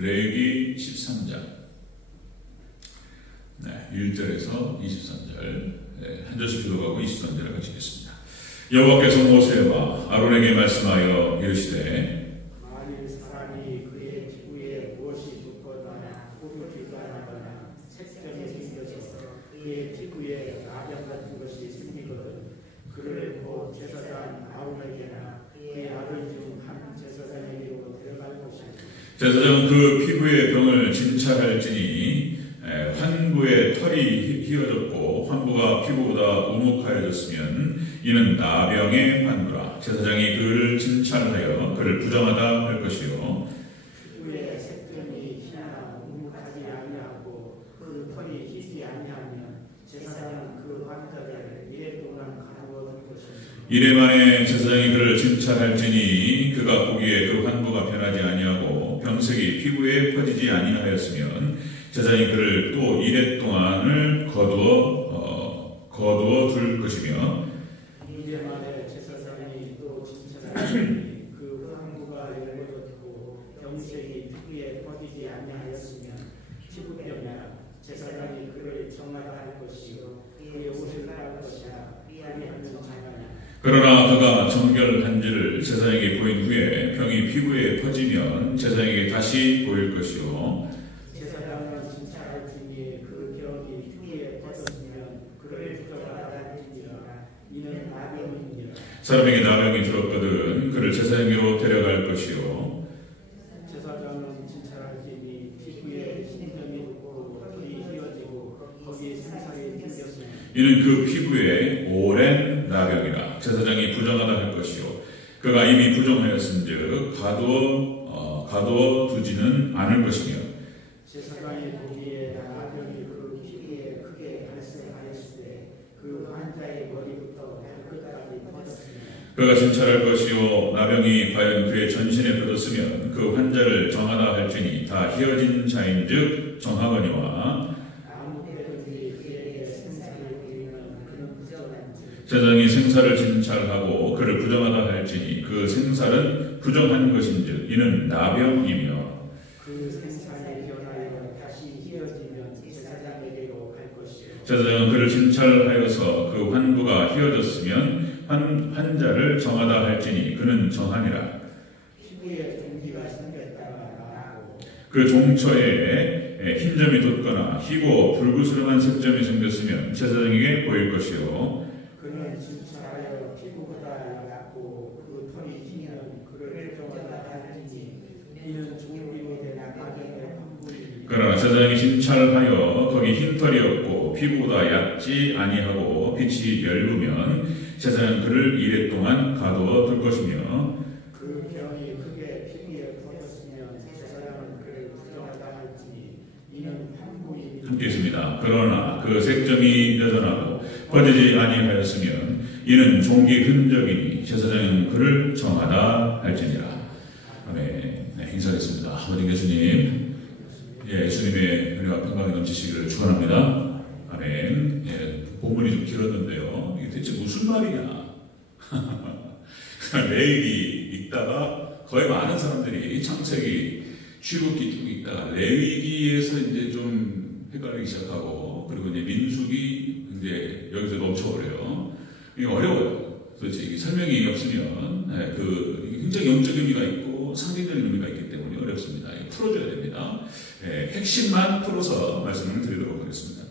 레위기 13장 1절에서 23절 한 절씩 기록하고 23절을 같이 읽겠습니다. 여호와께서 모세와 아론에게 말씀하여 이르시되 만일 사람이 그의 피부에 무엇이 묻거나 혹은 질환하거나 색점이 생겨서 그의 피부에 나병 같은 것이 생기거든 그를 곧 제사장 아론에게나 그의 아들 중 한 제사장에게로 데려갈 것이다. 제사장은 그 피부의 병을 진찰할지니 환부의 털이 휘어졌고 환부가 피부보다 우묵하여졌으면 이는 나병의 환부라. 제사장이 그를 진찰하여 그를 부정하다 할 것이요 피부에 색점이 희나 우묵하지 아니하고 그 털이 희지 아니하면 제사장은 그 환자를 이래 동안 가두어 둘 것이다. 이래 만에 제사장이 그를 진찰할지니 그가 보기에 그 환부가 변하지 아니하고 병색이 피부에 퍼지지 아니하였으면 제사장이 그를 또 이래 동안을 거두어 둘 것이며 이래 만에 제사장이 또 진찰하니 그 환부가 열어졌고 병색이 피부에 퍼지지 아니하였으면 피부병이라 제사장이 그를 정하다 할 것이요 그의 옷을 빨 것이라 그리하면 정하냐. 그러나 그가 정결한지를 제사장에게 보인 후에 병이 피부에 퍼지면 제사장에게 다시 보일 것이요 제사장은 진찰할지니 그 병이 피부에 퍼졌으면 그를 부정하다 할지니라 이는 나병이니라. 사람에게 나병이 들었거든 그를 제사장에게로 데려갈 것이요 제사장은 진찰할지니 피부에 신점이 있고 털이 휘어지고 거기에 생살이 생겼으면 이는 그 피부에 오랜 나병이라. 제사장이 부정하다 할 것이요 그가 이미 부정하였은즉 가두어 두지는 않을 것이며 제사장이 보기에 나병이 그 피부에 크게 발생하였을 때 그 환자의 머리부터 발끝까지 퍼졌으며 그가 진찰할 것이요 나병이 과연 그의 전신에 퍼졌으면 그 환자를 정하다 할지니 다 휘어진 자인즉 정하거니와 아무 때든지 그에게 생사를 보이면 그는 부정한지 제사장이 생사를 진찰하고 그를 부정하다 할지니 그 생사는 부정한 것인즉 이는 나병이며 그 생살이 변하여 다시 휘어지면 제사장에게로 갈 것이요 제사장은 그를 진찰하여서 그 환부가 휘어졌으면 환자를 정하다 할지니 그는 정하니라. 피부에 종기가 생겼다가 나고 그 종처에 흰점이 돋거나 희고 불구스름한 색점이 생겼으면 제사장에게 보일 것이요 그는 진찰하여 피부보다 얇고 그 털이 희면 그를 부정하다 할지니 이는 종기로 된 나병의 환부이니 그러나 제사장이 진찰하여 거기 흰 털이 없고 피부보다 얇지 아니하고 빛이 멸구면 제사장은 그를 이래 동안 가두어 둘 것이며 그 병이 크게 피부에 퍼졌으면 제사장은 그를 부정하다 할지니 이는 환부이니 함께 있습니다. 그러나 그 색점이 여전하고 퍼지지 아니하였으면 이는 종기 흔적이니 제사장은 그를 정하다 할지니라. 아멘. 네, 인사하겠습니다. 아버지 예수님, 예수님의 은혜와 평강이 넘치시기를 축원합니다. 아멘. 본문이 좀 길었는데요. 이게 대체 무슨 말이냐? 레위기 읽다가 거의 많은 사람들이 창세기, 출애굽기 쭉 읽다가 레위기에서 이제 좀 헷갈리기 시작하고 그리고 이제 민수기 이제 여기서 넘쳐버려요. 이게 어려워요. 도대체 이게 설명이 없으면 그 굉장히 영적 의미가 있고 상징적인 의미가 있기 때문에 어렵습니다. 풀어줘야 됩니다. 핵심만 풀어서 말씀을 드리도록 하겠습니다.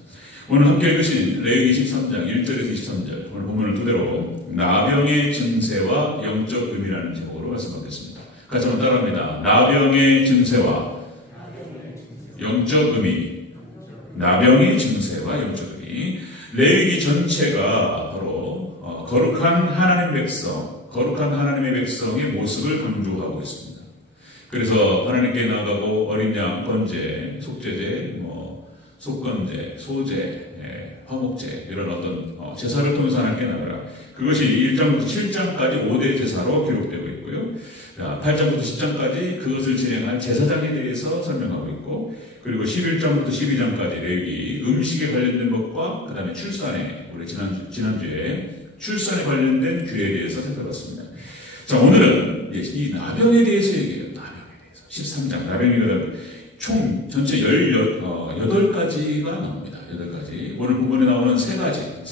오늘 함께 읽으신 레위기 13장 1절에서 23절 오늘 본문을 토대로 나병의 증세와 영적 의미라는 제목으로 말씀하겠습니다. 같이 한번 따라합니다. 나병의 증세와 영적 의미. 나병의 증세와 영적 의미. 레위기 전체가 바로 거룩한 하나님의 백성의 모습을 강조하고 있습니다. 그래서 하나님께 나아가고 어린 양 번제, 속죄제, 속건제, 소제, 화목제 이런 어떤 제사를 통해서 하나님께 나아가라. 그것이 1장부터 7장까지 5대 제사로 기록되고 있고요. 8장부터 10장까지 그것을 진행한 제사장에 대해서 설명하고 있고 그리고 11장부터 12장까지 레위기 음식에 관련된 것과 그 다음에 출산에 우리 지난주에 출산에 관련된 규례에 대해서 살펴봤습니다. 자, 오늘은 이 나병에 대해서 얘기해요. 나병에 대해서 13장 나병이거든. 총 전체 18가지가 나옵니다. 8가지. 오늘 본문에 나오는 세 가지를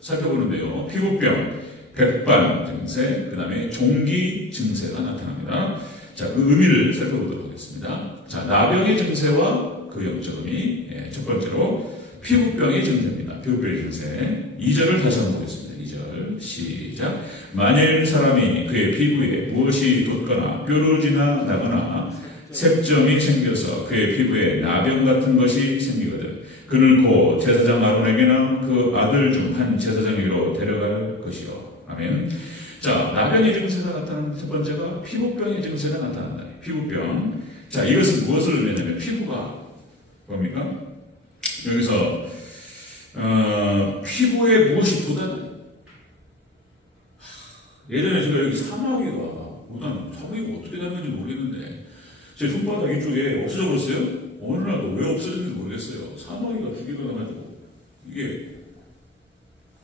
살펴보는데요. 피부병, 백반 증세, 그 다음에 종기 증세가 나타납니다. 자, 그 의미를 살펴보도록 하겠습니다. 자, 나병의 증세와 그 영적 의미. 첫 번째로 피부병의 증세입니다. 피부병의 증세. 2절을 다시 한번 보겠습니다. 2절 시작. 만일 사람이 그의 피부에 무엇이 돋거나 뾰루지나 나거나 색점이 생겨서 그의 피부에 나병 같은 것이 생기거든 그를 곧 제사장 아론에게나 그 아들 중 한 제사장에게로 데려갈 것이요. 아멘. 자, 나병의 증세가 나타나는 첫 번째가 피부병의 증세가 나타난다. 피부병. 자, 이것은 무엇을 의미하냐면 피부가 뭡니까? 여기서 피부에 무엇이 돋아나요? 예전에 제가 여기 사마귀가 어떻게 됐는지 모르겠는데 제 손바닥 이쪽에 없어져 버렸어요. 어느 날도 왜 없어졌는지 모르겠어요. 사마귀가 2개가 나가지고 이게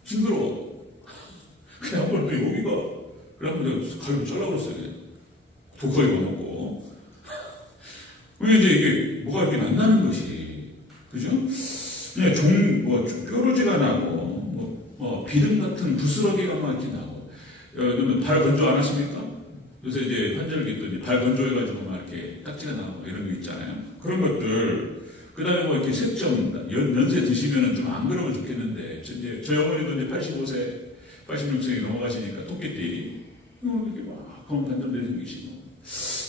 징그러워. 그냥 한번 또 여기가 그래 한번 내가 가위로 잘라버렸어요. 독하게 넣어놓고 왜 이게 뭐가 이렇게 낫나는 것이 그죠? 그냥 뾰루지가 나고 비듬 같은 부스러기가 막 이렇게 나고 그러면 발 건조 안 하십니까? 요새 이제 환절기 있더니 발 건조해가지고 막 이렇게 딱지가 나고 이런 거 있잖아요. 그런 것들 그 다음에 뭐 이렇게 색점 연세 드시면은 좀 안 그러면 좋겠는데 저희 어머니도 이제 85세 86세에 넘어가시니까 토끼띠 이렇게 막 검은 단점들이 생기시고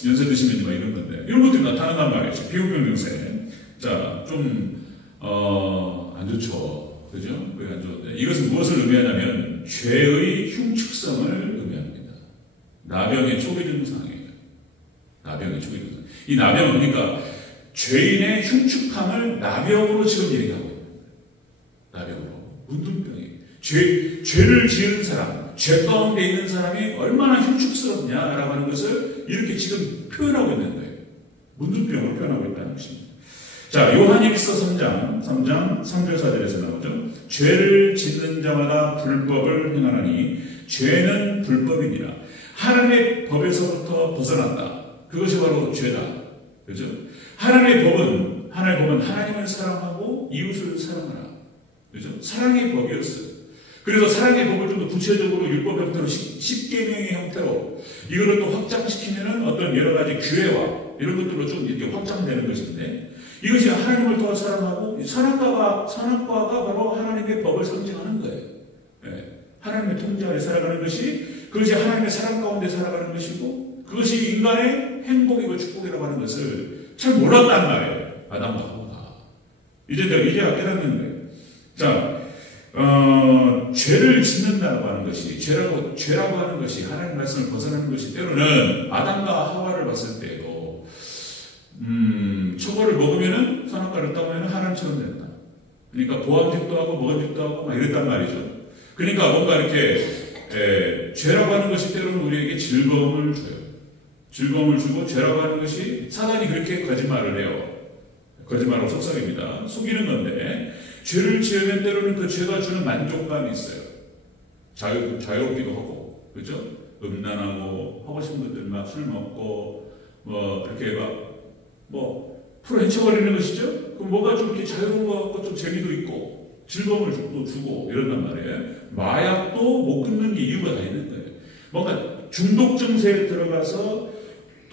연세 드시면 막 이런 건데 이런 것들이 나타난단 말이죠. 피부병 증세. 자, 좀 안 좋죠. 그죠? 왜 안 좋은데 이것은 무엇을 의미하냐면 죄의 흉측성을 의미합니다. 나병의 초기 증상이에요. 나병의 초기 증상. 이 나병은 그러니까 죄인의 흉측함을 나병으로 지금 얘기하고 있는 거예요. 나병으로. 문둥병이에요. 죄를 지은 사람, 죄 가운데 있는 사람이 얼마나 흉측스럽냐라고 하는 것을 이렇게 지금 표현하고 있는 거예요. 문둥병으로 표현하고 있다는 것입니다. 자, 요한일서 3장 3절 4절에서 나오죠. 죄를 짓는 자마다 불법을 행하나니 죄는 불법이니라. 하나님의 법에서부터 벗어난다. 그것이 바로 죄다. 그죠? 하나님의 법은 하나님을 사랑하고 이웃을 사랑하라. 그죠? 사랑의 법이었어요. 그래서 사랑의 법을 좀 더 구체적으로 율법 형태로 10계명의 형태로 이거를 또 확장시키면은 어떤 여러 가지 규례와 이런 것들로 좀 이렇게 확장되는 것인데 이것이 하나님을 더 사랑하고 선악과가 바로 하나님의 법을 상징하는 거예요. 네. 하나님의 통제 아래 살아가는 것이 그것이 하나님의 사랑 가운데 살아가는 것이고 그것이 인간의 행복이고 축복이라고 하는 것을 잘 몰랐단 말이에요. 아담과 하와가. 이제 깨닫는 거예요. 자, 죄를 짓는다고 하는 것이 죄라고 하는 것이 하나님 말씀을 벗어나는 것이 때로는 아담과 하와를 봤을 때도 초벌을 먹으면은 선악과를 따오면 하나님처럼 된다. 그러니까 보암직도 하고 먹음직도 하고 막 이랬단 말이죠. 그러니까 뭔가 이렇게 죄라고 하는 것이 때로는 우리에게 즐거움을 줘요. 즐거움을 주고 죄라고 하는 것이 사단이 그렇게 거짓말을 해요. 거짓말하고 속삭입니다. 속이는 건데 죄를 지으면 때로는 그 죄가 주는 만족감이 있어요. 자유롭기도 하고 그죠? 음란하고 하고 싶은 것들 막 술 먹고 뭐 이렇게 풀어 헤쳐버리는 것이죠. 그럼 뭐가 좀 이렇게 자유로운 것 같고 좀 재미도 있고 즐거움을 주고 이런단 말이에요. 마약도 못 끊는 게 이유가 다 있는 거예요. 뭔가 중독 증세에 들어가서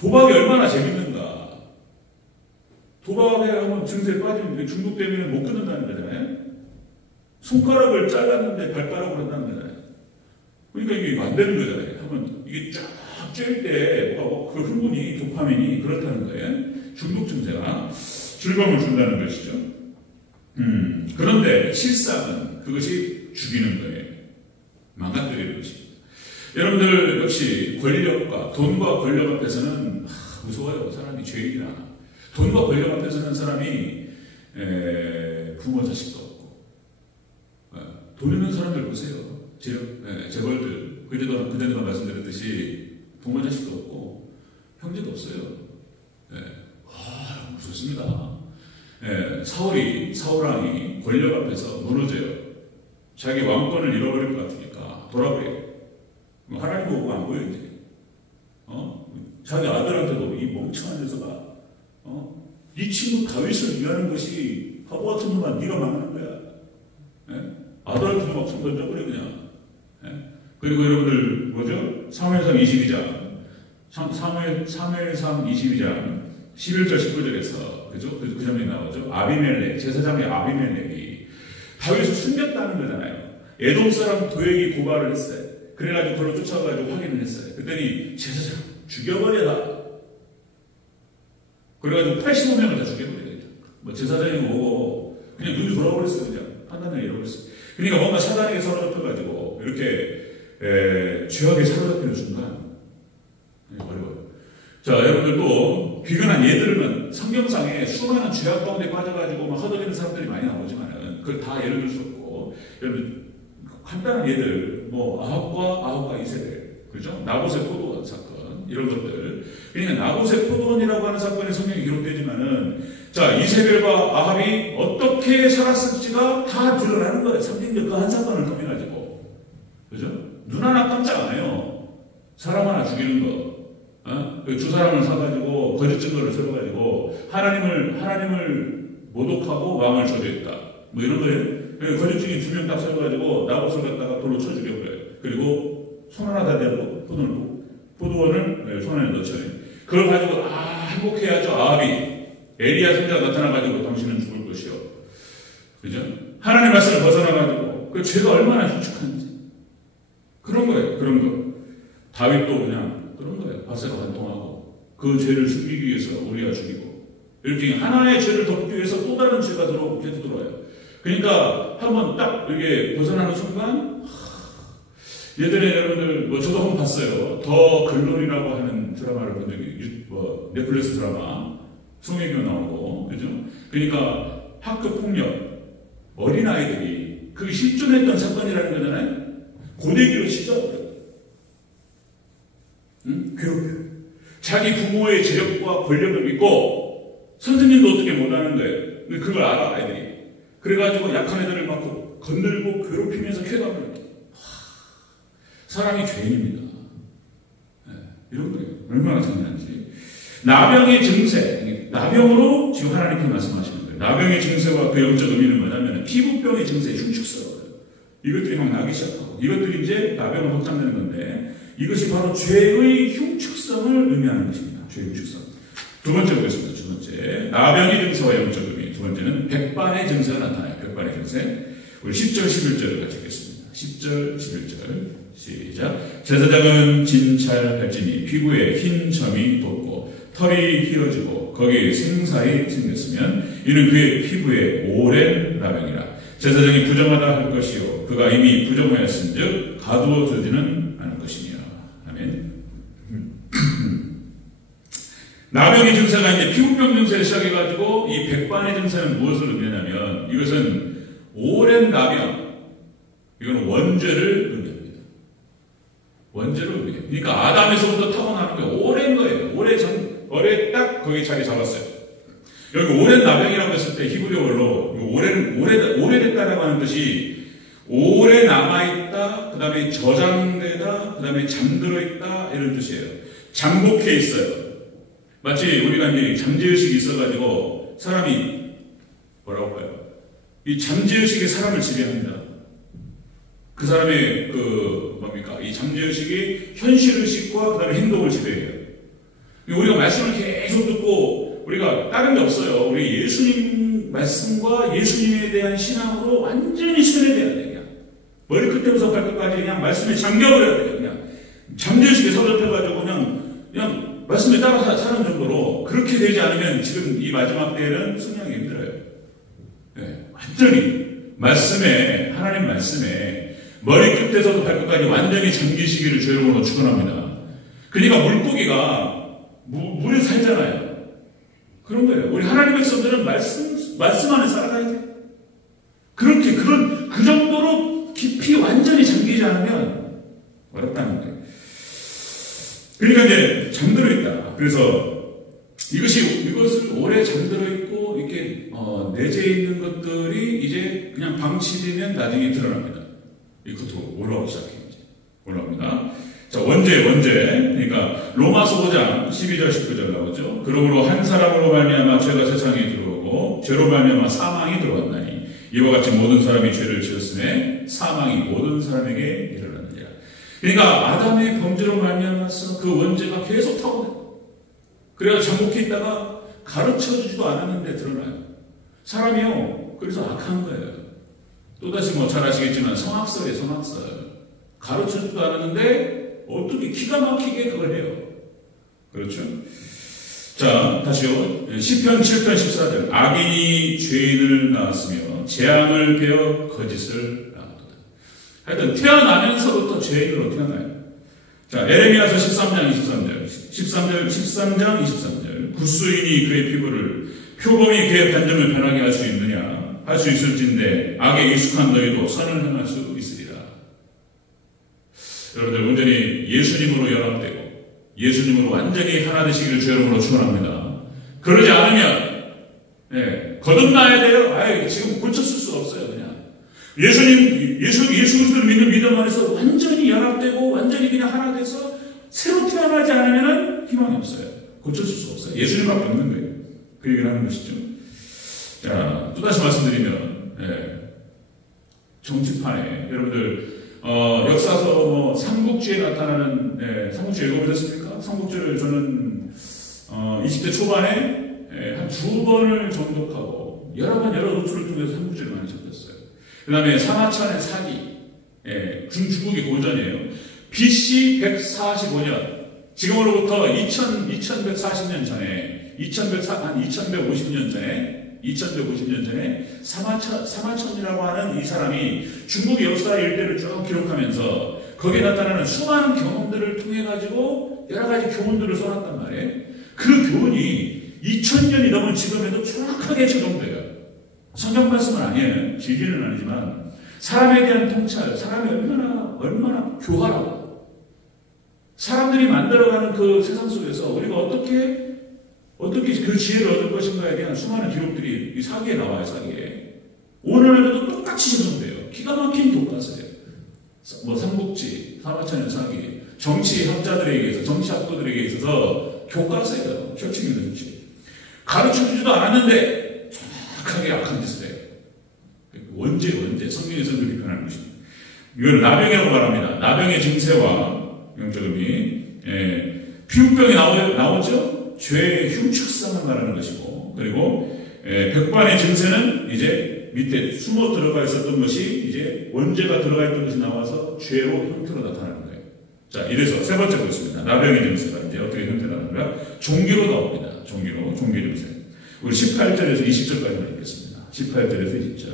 도박이 얼마나 재밌는가. 도박에 한번 증세에 빠지면 중독되면 못 끊는다는 거잖아요. 손가락을 잘랐는데 발가락으로 한다는 거잖아요. 그러니까 이게 안 되는 거잖아요. 한번 이게 쫙 쬐일 때 그 흥분이 도파민이 그렇다는 거예요. 중독 증세가 즐거움을 준다는 것이죠. 그런데 실상은 그것이 죽이는 거예요. 망가뜨리는 것입니다. 여러분들 역시 권력과 돈과 권력 앞에서는 무서워요. 사람이 죄인이라. 돈과 권력 앞에서는 사람이 부모 자식도 없고 돈 있는 사람들 보세요. 재벌들 그전에도 말씀드렸듯이 부모 자식도 없고 형제도 없어요. 무섭습니다. 사울왕이 권력 앞에서 무너져요. 자기 왕권을 잃어버릴 것 같으니까 돌아버려요. 하나님 보고 안 보여 이제. 자기 아들한테도 이 멍청한 녀석아 이 친구 다윗을 위하는 것이 바보 같은 놈아 네가 망하는 거야. 아들한테 막 손 던져버려 그냥. 그리고 여러분들 뭐죠? 사무엘상 22장 11절 19절에서 그죠? 그 장면이 나오죠. 아비멜렉 제사장의 아비멜렉이 다윗을 숨겼다는 거잖아요. 에돔 사람 도액이 고발을 했어요. 그래가지고 그걸로 쫓아가가지고 확인을 했어요. 그랬더니 제사장 죽여버려라. 그래가지고 85명을 다 죽여버리겠다. 뭐 제사장이고 그냥 눈이 돌아버렸어요. 그냥 판단을 잃어버렸어요. 그러니까 뭔가 사단에게 사로잡혀가지고 이렇게 죄악에 사로잡히는 순간 어려워요. 자, 여러분들도 비근한 예들은 성경상에 수많은 죄악 가운데 빠져가지고 막 허덕이는 사람들이 많이 나오지만은 그걸 다 예를 들 수 없고, 여러분 간단한 예들 뭐 아합과 이세벨, 그죠? 나봇의 포도원 사건 이런 것들. 그러니까 나봇의 포도원이라고 하는 사건이 성경에 기록되지만은 자 이세벨과 아합이 어떻게 살았을지가 다 드러나는 거예요. 성경적 그 한 사건을 통해 가지고, 그죠? 눈 하나 깜짝 안 해요. 사람 하나 죽이는 거. 두 사람을 사가지고 거짓 증거를 세워가지고 하나님을 모독하고 왕을 저주했다. 뭐 이런 거예요. 거짓 증인 2명 딱 세워가지고 나봇을 갖다가 돌로 쳐 죽여버려요. 그리고 손 하나 다 대고 포도원을 손 안에 넣죠. 그걸 가지고 행복해야죠. 아합이 엘리야 선지자가 나타나가지고 당신은 죽을 것이요. 그죠? 하나님의 말씀을 벗어나가지고 그 죄가 얼마나 흉측한지 그런 거예요. 그런 거. 다윗도 그냥 그런 거예요. 바세가 관통하고 그 죄를 숨기기 위해서 우리가 죽이고 이렇게 하나의 죄를 덮기 위해서 또 다른 죄가 계속 들어와요. 그러니까 한번 딱 이렇게 벗어나는 순간 예전에 여러분들 뭐 저도 한번 봤어요. 더 글로리라고 하는 드라마를 본 적이 넷플릭스 드라마 송혜교 나오고 그죠? 그러니까 학교 폭력 어린아이들이 그게 실존했던 사건이라는 거잖아요. 고데기로 찢어버려요. 괴롭혀요. 자기 부모의 재력과 권력을 믿고 선생님도 어떻게 못하는 거예요. 근데 그걸 알아 아이들이. 그래가지고 약한 애들을 막 건들고 괴롭히면서 쾌감을 사람이 죄인입니다. 이런 거예요. 얼마나 장난인지. 나병의 증세, 나병으로 지금 하나님께서 말씀하시는 거예요. 나병의 증세와 그 영적 의미는 뭐냐면 피부병의 증세, 흉측스러워요. 이것들이 막 나기 시작하고 이것들이 이제 나병으로 확장되는 건데 이것이 바로 죄의 흉측성을 의미하는 것입니다. 죄의 흉측성. 두 번째 보겠습니다. 두 번째. 나병의 증세와 영적 의미. 두 번째는 백반의 증세가 나타나요. 백반의 증세. 우리 10절, 11절을 같이 읽겠습니다. 10절, 11절. 시작. 제사장은 진찰할지니 피부에 흰 점이 돋고 털이 휘어지고 거기에 생사이 생겼으면 이는 그의 피부에 오랜 나병이라. 제사장이 부정하다 할 것이요 그가 이미 부정하였은즉 가두어두지는 않을 것이며. 아멘. 나병의 증세가 이제 피부병 증세를 시작해가지고 이 백반의 증세는 무엇을 의미하냐면 이것은 오랜 나병, 이건 원죄를 의미합니다. 원죄를 의미해요. 그러니까 아담에서부터 타고나는 게 오랜 거예요. 오래 딱 거기 자리 잡았어요. 여기 오랜 나병이라고 했을 때 히브리어로 오래됐다라고 하는 뜻이 오래 남아있다, 그 다음에 저장되다, 그 다음에 잠들어있다 이런 뜻이에요. 잠복해 있어요. 마치 우리가 이제 잠재의식이 있어가지고 사람이 뭐라고 봐요? 이 잠재의식이 사람을 지배합니다. 그 사람의 이 잠재의식이 현실의식과 그 다음에 행동을 지배해요. 우리가 말씀을 계속 듣고 우리가 다른 게 없어요. 우리 예수님 말씀과 예수님에 대한 신앙으로 완전히 세뇌돼야 돼요. 그냥 머리끝부터 발끝까지 그냥 말씀에 잠겨버려야 돼요. 그냥 잠재의식에 사로잡혀가지고 그냥 말씀에 따라 사는 정도로. 그렇게 되지 않으면 지금 이 마지막 때에는 승리하기 힘들어요. 네, 완전히 하나님 말씀에 머리끝에서도 발끝까지 완전히 잠기시기를 주여로 축원합니다. 그러니까 물고기가 물에 살잖아요. 그런 거예요. 우리 하나님의 백성들은 말씀 안에 살아가야 돼요. 그 정도로 깊이 완전히 잠기지 않으면 어렵다는 거예요. 그러니까 이제 잠들어 있다. 그래서 이것을 오래 잠들어 있고 이렇게 내재해 있는 것들이 이제 그냥 방치되면 나중에 드러납니다. 이 겉으로 올라오기 시작해요. 이제 올라옵니다. 자, 원죄. 그러니까 로마서 5장 12절 19절 나오죠. 그러므로 한 사람으로 말미암아 죄가 세상에 들어오고 죄로 말미암아 사망이 들어왔나니 이와 같이 모든 사람이 죄를 지었음에 사망이 모든 사람에게 일어났느니라. 그러니까 아담의 범죄로 말미암아서 그 원죄가 계속 타오르고 그래서 잠복해 있다가 가르쳐주지도 않았는데 드러나요. 사람이요. 그래서 악한 거예요. 또다시 잘 아시겠지만 성악설이에요. 성악설. 가르쳐주지도 않았는데 어떻게 기가 막히게 그걸 해요. 그렇죠? 자, 다시요. 시편 7편 14절. 악인이 죄인을 낳았으며 재앙을 베어 거짓을 낳았도다. 하여튼 태어나면서부터 죄인으로 태어나요. 자, 에레미야서 13장 23절. 굿수인이 그의 피부를 표범이 그의 반점을 변하게 할 수 있느냐? 할 수 있을진데 악에 익숙한 너희도 선을 행할 수 있으리라. 여러분들 온전히 예수님으로 연합되고 예수님으로 완전히 하나 되시기를 주의 이름으로 축원합니다. 그러지 않으면 거듭나야 돼요. 지금 고쳤을 수 없어요. 그냥 예수 그리스도를 믿는 믿음 안에서 완전히 연합되고 완전히 그냥 하나 돼서 새로 태어나지 않으면 희망이 없어요. 고쳤을 수 없어요. 예수님밖에 없는 거예요. 그 얘기를 하는 것이죠. 자, 또다시 말씀드리면 정치판에 여러분들 역사서 삼국지에 나타나는 삼국지 읽어보셨습니까? 삼국지를 저는 20대 초반에 한 2번을 정독하고 여러 노트를 통해서 삼국지를 많이 접했어요. 그 다음에 사마천의 사기, 중국이 고전이에요. BC 145년, 지금으로부터 2140년 전에, 한 2150년 전에 사마천이라고 하는 이 사람이 중국 역사 일대를 쭉 기록하면서 거기에 나타나는 수많은 경험들을 통해 가지고 여러 가지 교훈들을 써놨단 말이에요. 그 교훈이 2000년이 넘은 지금에도 정확하게 적용돼요. 성경 말씀은 아니에요. 진리는 아니지만 사람에 대한 통찰, 사람이 얼마나 교활하고 사람들이 만들어가는 그 세상 속에서 우리가 어떻게 그 지혜를 얻을 것인가에 대한 수많은 기록들이 이 사기에 나와요. 사기에. 오늘날에도 똑같이 적용돼요. 기가 막힌 교과서예요. 삼국지, 사마천의 사기, 정치학자들에게 있어서, 정치학도들에게 있어서 교과서예요. 혈칙 있는 정치. 가르쳐주지도 않았는데 정확하게 악한 짓을 해요. 원죄. 성경에서 그렇게 표현하는 것입니다. 이걸 나병이라고 말합니다. 나병의 증세와 영적 의미, 피부병이 나오죠? 죄의 흉측성을 말하는 것이고, 그리고 백반의 증세는 이제 밑에 숨어 들어가 있었던 것이 이제 원죄가 들어가 있던 것이 나와서 죄로 형태로 나타나는 거예요. 자, 이래서 세 번째 보겠습니다. 나병의 증세가 이제 어떻게 형태나는가? 종기로 나옵니다. 종기 증세. 우리 18절에서 20절까지만 읽겠습니다. 18절에서 20절.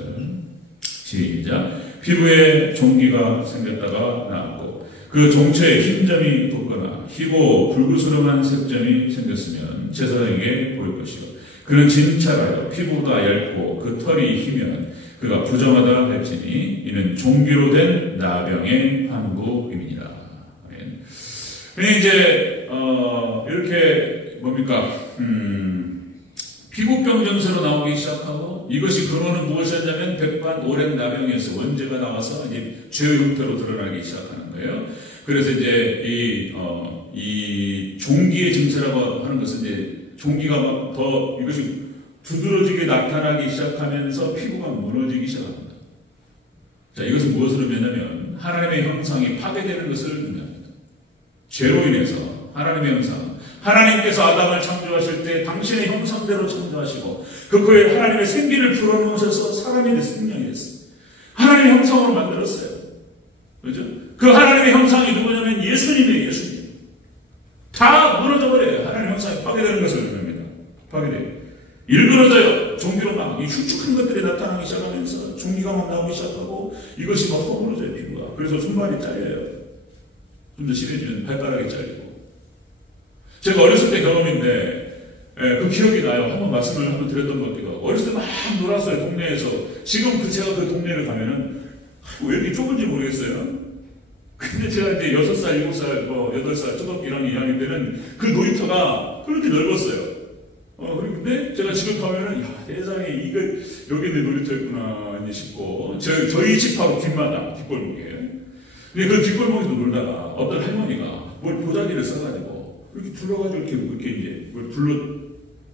시작. 피부에 종기가 생겼다가 나왔고 그 종체에 흰점이 돋거나 희고 불구스름한 색점이 생겼으면 제사장에게 보일 것이요. 그는 진찰하여 피부가 얇고 그 털이 희면 그가 부정하다 할지니 이는 종기로 된 나병의 환구임이니라. 그러니 이제 이렇게 피부병 증세로 나오기 시작하고 이것이 근원은 무엇이었냐면 백반 오랜 나병에서 원죄가 나와서 이제 죄의 형태로 드러나기 시작하는 거예요. 그래서 이제 이 종기의 증세라고 하는 것은 이제 종기가 더 이것이 두드러지게 나타나기 시작하면서 피부가 무너지기 시작합니다. 자, 이것은 무엇을 의미하냐면 하나님의 형상이 파괴되는 것을 의미합니다. 죄로 인해서 하나님의 형상, 하나님께서 아담을 창조하실 때 당신의 형상대로 창조하시고 그의 하나님의 생기를 불어넣으셔서 사람이 됐어요. 생명이 됐어요. 하나님의 형상으로 만들었어요. 그렇죠? 그 하나님의 형상이 누구냐면 예수님이에요. 예수님. 다 무너져버려요. 하나님의 형상이 파괴되는 것을 의미합니다. 파괴돼요. 일그러져요. 종기로 막 이 흉측한 것들이 나타나기 시작하면서 종기가 막 나오기 시작하고 이것이 막 허물어져요. 피부가. 그래서 손발이 잘려요. 좀 더 심해지면 발가락이 잘리고. 제가 어렸을 때 경험인데 그 기억이 나요. 한번 말씀을 한번 드렸던 것 같기도 하고 어렸을 때 막 놀았어요. 동네에서. 지금 제가 그 동네를 가면은 왜 이렇게 좁은지 모르겠어요. 근데 제가 이제 6살, 7살, 8살, 초등학교 1학년, 2학년 때는 그 놀이터가 그렇게 넓었어요. 근데 제가 지금 가면은, 야, 세상에, 이거, 여기 내 놀이터였구나, 싶고, 저희 집하고 뒷마당, 뒷골목에. 근데 그 뒷골목에서 놀다가 어떤 할머니가 뭘 보자기를 써가지고 이렇게 둘러가지고 이렇게 이제 뭘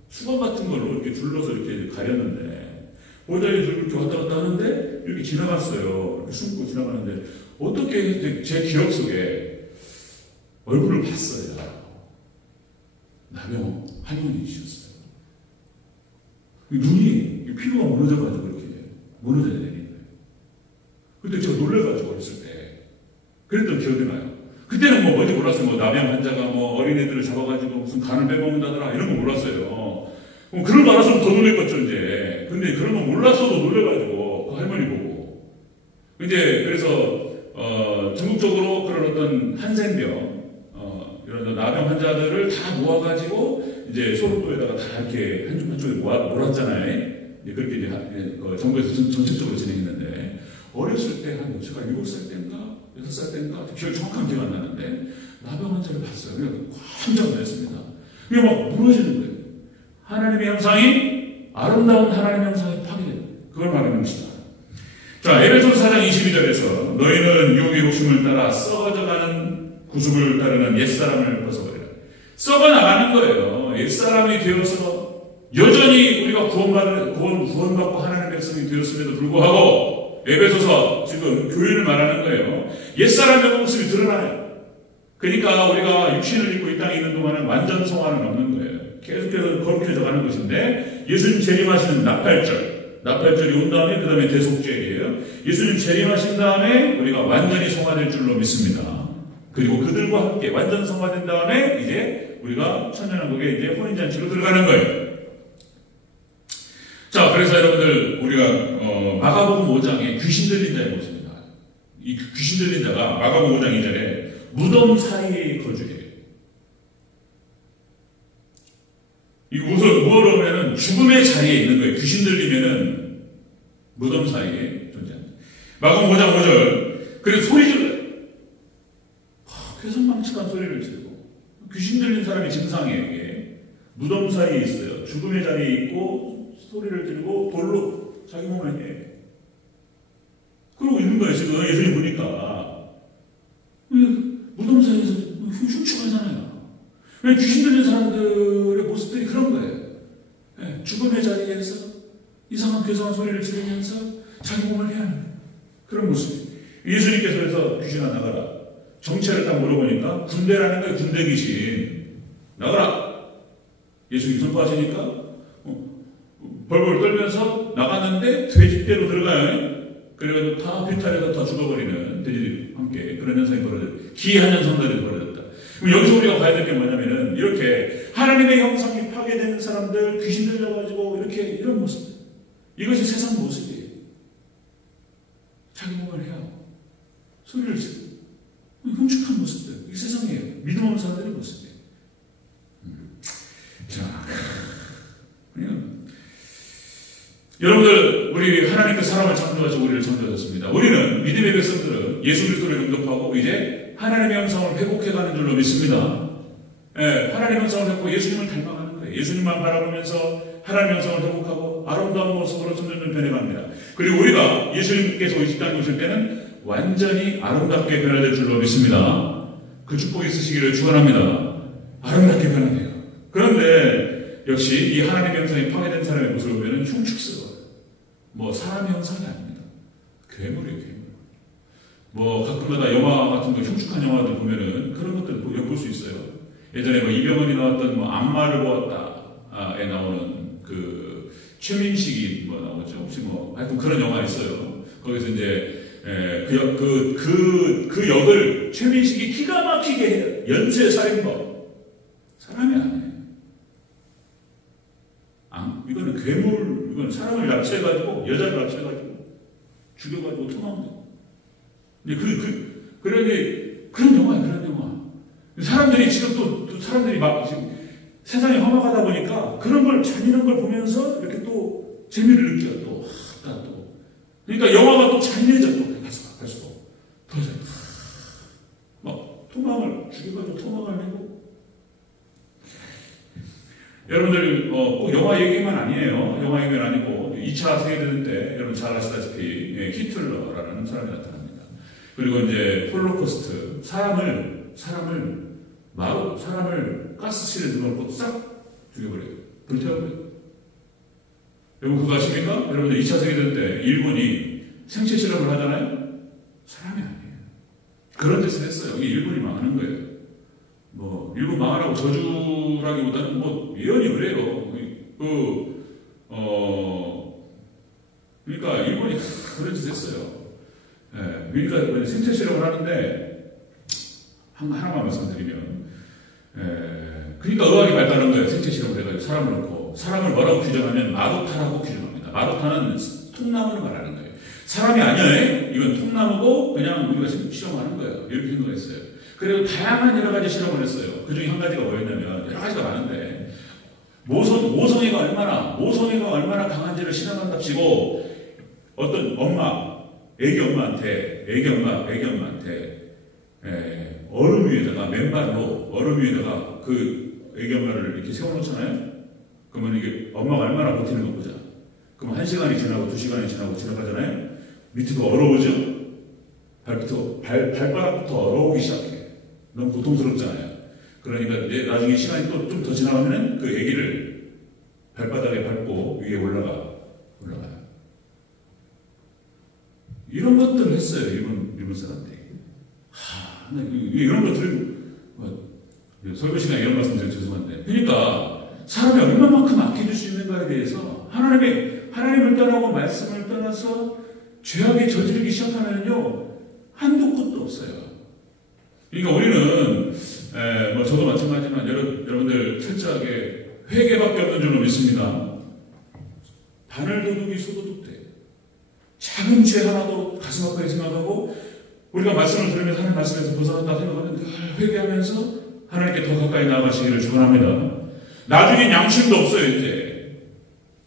수건 같은 걸로 이렇게 둘러서 이렇게 가렸는데 보자기 들고 이렇게 왔다 갔다 하는데 이렇게 지나갔어요. 이렇게 숨고 지나가는데 어떻게 제 기억 속에 얼굴을 봤어요. 나병 할머니이셨어요. 눈이 피부가 무너져가지고 이렇게 무너져야 되는 거예요. 그때 제가 놀래가지고 어렸을 때 그랬던 기억이 나요. 그때는 뭐 뭔지 몰랐어요. 뭐 나병 환자가 뭐 어린애들을 잡아가지고 무슨 간을 빼먹는다더라 이런 거 몰랐어요. 그런 거 알았으면 더 놀랬겠죠 이제. 근데 그런 거 몰랐어도 놀래가지고 그 할머니 보고 이제 그래서 전국적으로 그런 어떤 한센병 이런 나병 환자들을 다 모아가지고 이제 소록도에다가 다 이렇게 한쪽에 몰았잖아요. 그렇게 이제 정부에서 정책적으로 진행했는데 어렸을 때 한 제가 7살 때인가 6살 때인가 기억 정확한 기억 안 나는데 나병 환자를 봤어요. 그냥 깜짝 놀랐습니다. 그게 막 무너지는 거예요. 하나님의 형상이 아름다운 하나님의 형상이 파괴돼요. 그걸 말하는 것이다. 자, 에베소서 4장 22절에서 너희는 유혹의 욕심을 따라 썩어져가는 구습을 따르는 옛사람을 벗어버리라. 썩어나가는 거예요. 옛사람이 되어서 여전히 우리가 구원받고 하나님의 백성이 되었음에도 불구하고 에베소서 지금 교회를 말하는 거예요. 옛사람의 모습이 드러나요. 그러니까 우리가 육신을 입고 이 땅에 있는 동안은 완전 성화는 없는 거예요. 계속해서 거룩해져 가는 것인데 예수님 재림하시는 나팔절이 온 다음에 그 다음에 대속죄이에요. 예수님 재림하신 다음에 우리가 완전히 성화될 줄로 믿습니다. 그리고 그들과 함께 완전 성화된 다음에 이제 우리가 천년왕국에 이제 혼인잔치로 들어가는 거예요. 자, 그래서 여러분들 우리가 마가복음 5장에 귀신 들린 자의 모습입니다. 이 귀신 들린 자가 마가복음 5장 2절에 무덤 사이에 거주해요. 이 뭐로 하면은 죽음의 자리에 있는 거예요. 귀신 들리면은 무덤 사이에 존재합니다. 마가복음 5장 5절. 그래서 소리 질러요. 괴성망측한 소리를 지르고 귀신 들린 사람의 증상이에요. 이게 무덤 사이에 있어요. 죽음의 자리에 있고 소리를 지르고 돌로 자기 몸을 해. 그러고 있는 거예요. 지금 예수님 보니까 무덤 사이에서 흉측하잖아요. 귀신 들린 사람들의 모습들이 그런 거예요. 죽음의 자리에서 이상한 괴성한 소리를 지르면서 자기 몸을 해야 하는 그런 모습. 예수님께서 그래서 귀신아 나가라. 정체를 딱 물어보니까 군대라는 거예요. 군대 귀신. 나가라. 예수님 선포하시니까 벌벌 떨면서 나갔는데 돼지떼로 들어가요. 그래가지고 다 비탈해서 다 죽어버리는 돼지들이 함께 그런 현상이 벌어졌다. 기이한 현상들이 벌어졌다. 그럼 여기서 우리가 봐야 될 게 뭐냐면은 이렇게 하나님의 형상이 파괴되는 사람들 귀신 들려가지고 이렇게 이런 모습. 이것이 세상 모습이에요. 자기 몸을 해야 하고 소리를 지르고 흉측한 모습들. 이게 세상이에요. 믿음 없는 사람들의 모습이에요. 자, 여러분들 우리 하나님께서 사람을 창조하시고 우리를 창조하셨습니다. 우리는 믿음의 백성들은 예수 그리스도를 영접하고 이제 하나님의 형상을 회복해가는 줄로 믿습니다. 하나님의 형상을 회복하고 예수님을 닮아가는 거예요. 예수님만 바라보면서 하나님의 형상을 회복하고 아름다운 모습으로 점점 변해갑니다. 그리고 우리가 예수님께서 이 땅에 오실 때는 완전히 아름답게 변화될 줄로 믿습니다. 그 축복이 있으시기를 축원합니다. 아름답게 변화돼요. 그런데 역시 이 하나님의 형상이 파괴된 사람의 모습을 보면 흉측스러워요. 뭐 사람 형상이 아닙니다. 괴물이에요, 괴물. 뭐 가끔마다 영화 같은 거 흉측한 영화들 보면은 그런 것들 엿볼 수 있어요. 예전에 뭐 이병헌이 나왔던 뭐 악마를 보았다에 나오는 그 최민식이 뭐 나오죠. 혹시 뭐 하여튼 그런 영화 있어요. 거기서 이제 그 역을 최민식이 기가 막히게 해요. 연쇄 살인범. 사람이 아니에요. 이거는 괴물, 이건 사람을 납치해가지고, 여자를 납치해가지고, 죽여가지고 토막내. 그런 영화예요, 그런 영화. 사람들이 지금 또 사람들이 막 지금 세상이 험악하다 보니까 그런 걸 잔인한 걸 보면서 이렇게 또 재미를 느껴요, 또. 그러니까 영화가 또 잔인해져, 또. 갈수록. 더 잔인. 막 토막을, 죽여가지고 토막을 내고. 여러분들 꼭 영화 얘기만 아니에요. 영화 얘기만 아니고 2차 세계대전 때 여러분 잘 아시다시피 히틀러라는 사람이 나타납니다. 그리고 이제 홀로코스트, 사람을 가스실에 넣어놓고 싹 죽여버려요. 불태워버려요. 여러분 그거 아십니까? 여러분들 2차 세계대전 때 일본이 생체 실험을 하잖아요. 사람이 아니에요. 그런 짓을 했어요. 이게 일본이 망하는 거예요. 뭐 일본 망하라고 저주라기보다는 뭐 예언이 그래요. 그러니까 일본이 그런 짓을 했어요. 예, 그러니까 생체 실험을 하는데 하나만 말씀드리면, 그러니까 의학이 발달한 거예요. 생체 실험을 해가지고 사람을 넣고 사람을 뭐라고 규정하면 마루타라고 규정합니다. 마루타는 통나무를 말하는 거예요. 사람이 아니에요. 이건 통나무고 그냥 우리가 실험하는 거예요. 이렇게 생각했어요. 그리고 다양한 여러 가지 실험을 했어요. 그 중에 한 가지가 뭐였냐면, 여러 가지가 많은데 모성애가 얼마나 강한지를 실험한답시고 어떤 애기 엄마한테 얼음 위에다가 맨발로 얼음 위에다가 그 애기 엄마를 이렇게 세워놓잖아요. 그러면 이게 엄마가 얼마나 버티는 거 보자. 그럼 1시간이 지나고 2시간이 지나고 지나가잖아요. 밑에도 얼어오죠. 발바닥부터 얼어오기 시작해. 너무 고통스럽잖아요. 그러니까 이제 나중에 시간이 또 좀 더 지나가면은 그 애기를 발바닥에 밟고 위에 올라가요. 이런 것들을 했어요. 일본 사람들이. 이런 것들, 설교 시간에 이런 말씀 드려 죄송한데. 그러니까 사람이 얼마만큼 아껴줄 수 있는가에 대해서 하나님을 떠나고 말씀을 떠나서 죄악에 저지르기 시작하면요, 한도 끝도 없어요. 그러니까 우리는, 저도 마찬가지지만 여러분들 철저하게 회개밖에 없는 줄로 믿습니다. 바늘도둑이 소도둑 돼. 작은 죄 하나도 가슴 아프게 생각하고, 우리가 말씀을 들으면서 하나님 말씀에서 벗어난다 생각하면 늘 회개하면서 하나님께 더 가까이 나아가시기를 축원합니다. 나중엔 양심도 없어요, 이제.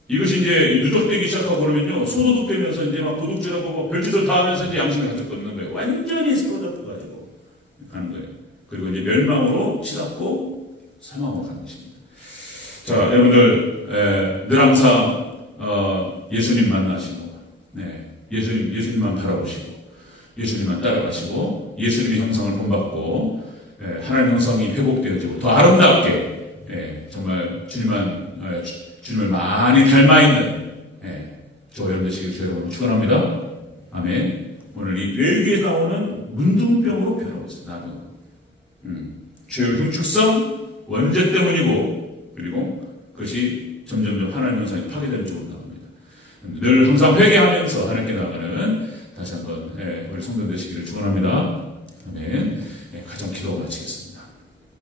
이것이 이제 누적되기 시작하고 그러면요, 소도둑 되면서 이제 막 도둑질하고 별짓을 다 하면서 이제 양심이 가득 걷는 거예요. 완전히 쏟아져가지고 가는 거예요. 그리고 이제 멸망으로 치닫고 사망으로 가는 것입니다. 자, 여러분들, 늘 항상, 예수님 만나시고, 예수님만 바라보시고, 예수님만 따라가시고, 예수님의 형상을 본받고, 하나님의 형상이 회복되어지고, 더 아름답게, 정말 주님을 많이 닮아있는, 저와 여러분 되시길 주의 이름으로 축원합니다. 아멘. 오늘 이 뇌기에 나오는 문둥병으로 표현하고 있어요. 나는. 죄의 흉축성, 원죄 때문이고, 그리고 그것이 점점 하나님의 형상이 파괴되는 쪽으로 나옵니다. 늘 항상 회개하면서 하나님께 나가는 다시 한번 우리 성도 되시기를 축원합니다. 아멘. 가정 기도가 마치겠습니다.